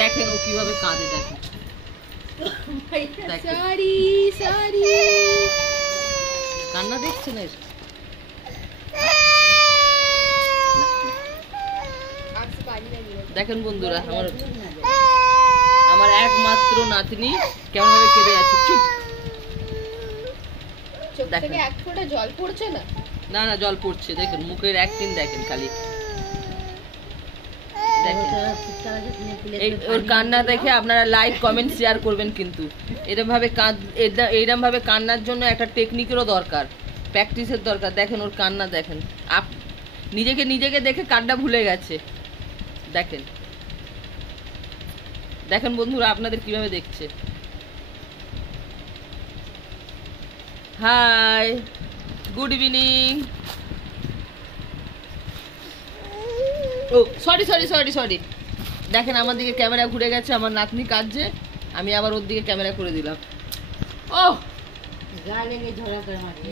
দেখেন ও কিভাবে কাঁদে, দেখেন। কান্না দেখছেন? দেখেন বন্ধুরা, আমার একমাত্র নাতনি কেমন ভাবে কেঁদে আছে। চুপ। দেখেন এক ফোঁটা জল পড়ছে না? না না, জল পড়ছে। দেখেন মুখের অ্যাক্টিং দেখেন খালি। ওর কান্না দেখে আপনারা লাইক কমেন্ট শেয়ার করবেন। কিন্তু এরকম ভাবে কান্নার জন্য একটা টেকনিকেরও দরকার, প্র্যাকটিসের দরকার। দেখেন ওর কান্না দেখেন, নিজেকে দেখে কান্না ভুলে গেছে। দেখেন দেখেন বন্ধুরা, আপনাদের কিভাবে দেখছে। Hi, good evening. Oh sorry sorry sorry sorry. দেখেন আমার দিকে ক্যামেরা ঘুরে গেছে, আমার নাতনি কাঁদছে, আমি আবার ওর দিকে ক্যামেরা করে দিলাম। ও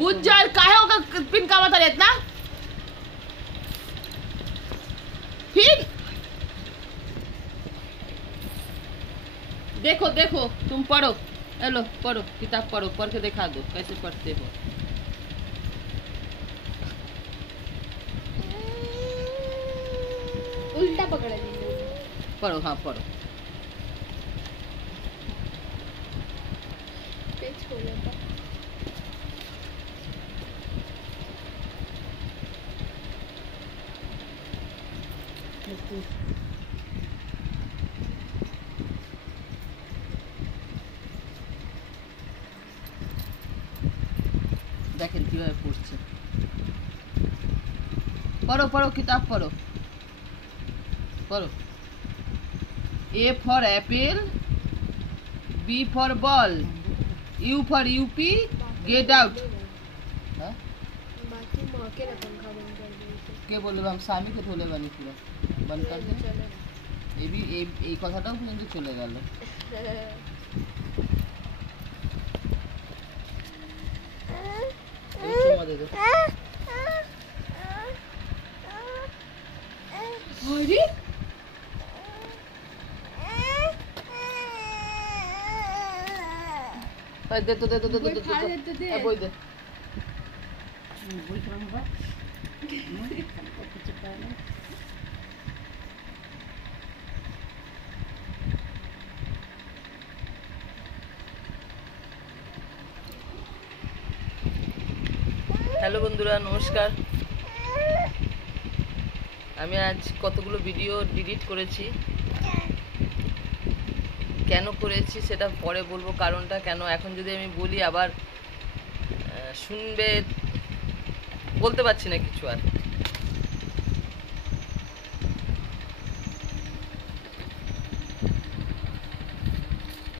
গুজ্জার काहे होगा पिन का बता इतना फिर देखो देखो तुम पढ़ो, हेलो पढ़ो, किताब पढ़ो, पढ़ के दिखा दो कैसे पढ़ते हो। उल्टा पकड़ा पढ़ो, हाँ पढ़ो। पेज खोलो। দেখেন কিভাবে পড়ছে। পড়ো পড়ো, কিতাব পড়ো, পড়ো। A for apple, B for ball, U for UP, get out। কে বললো? हम स्वामी को थोले बनी पूरा बंद कर दे। এই কথাটাও কিন্তু চলে গেল। दे तो বই দে। হ্যালো বন্ধুরা, নমস্কার। আমি আজ কতগুলো ভিডিও ডিলিট করেছি। কেন করেছি সেটা পরে বলবো, কারণটা কেন। এখন যদি আমি বলি আবার শুনবে, বলতে পারছি না কিছু আর।